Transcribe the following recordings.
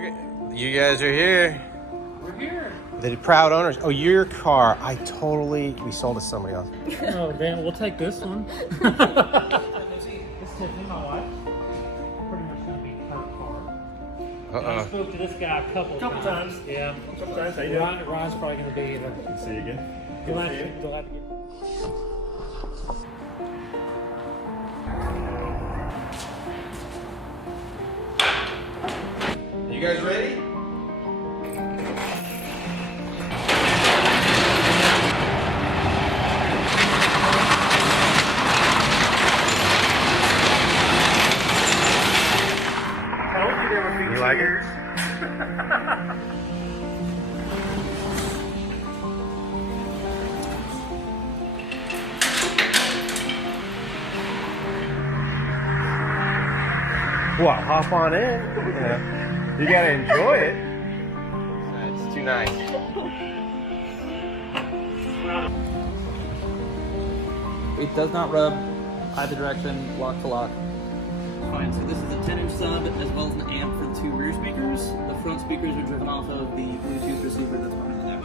Look at you guys are here. We're here. The proud owners. Oh, your car. We sold it to somebody else. Oh, then we'll take this one. This is Tiffany, my wife. Pretty much gonna be her car. I spoke to this guy a couple times. Yeah. Couple times. How you doing? Ron's probably gonna be the. See you again. Glad to get. You guys ready? You like it? Well, hop on in. Yeah. You gotta enjoy it. It's too nice. It does not rub either direction, lock to lock. Fine, so this is a 10-inch sub as well as an amp for the two rear speakers. The front speakers are driven off of the Bluetooth receiver that's behind the dash.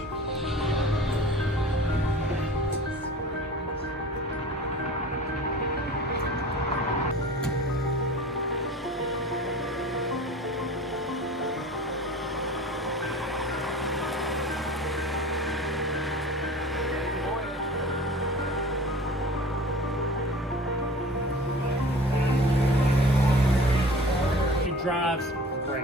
Drives great.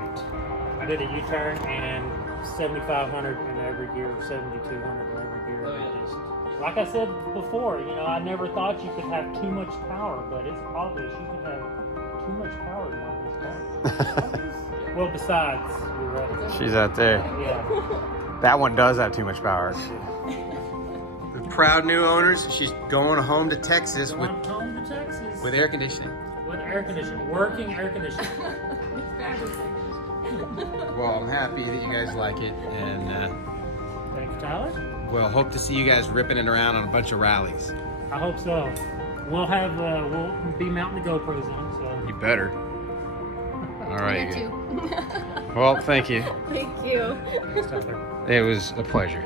I did a U-turn and 7,500 in every gear, 7,200 in every gear. Oh, yeah. Just, like I said before, you know, I never thought you could have too much power, but it's obvious you can have too much power in this car. Well, besides, you're right. She's out there. Yeah. That one does have too much power. The proud new owners. She's going home to Texas Going home to Texas with air conditioning. with air conditioning, working air conditioning. Well, I'm happy that you guys like it, and Thank you, Tyler. we'll hope to see you guys ripping it around on a bunch of rallies. I hope so. We'll be mounting the GoPros on, so. You better. All right. You good. too. Well, thank you. Thank you. Thanks, Tyler. It was a pleasure.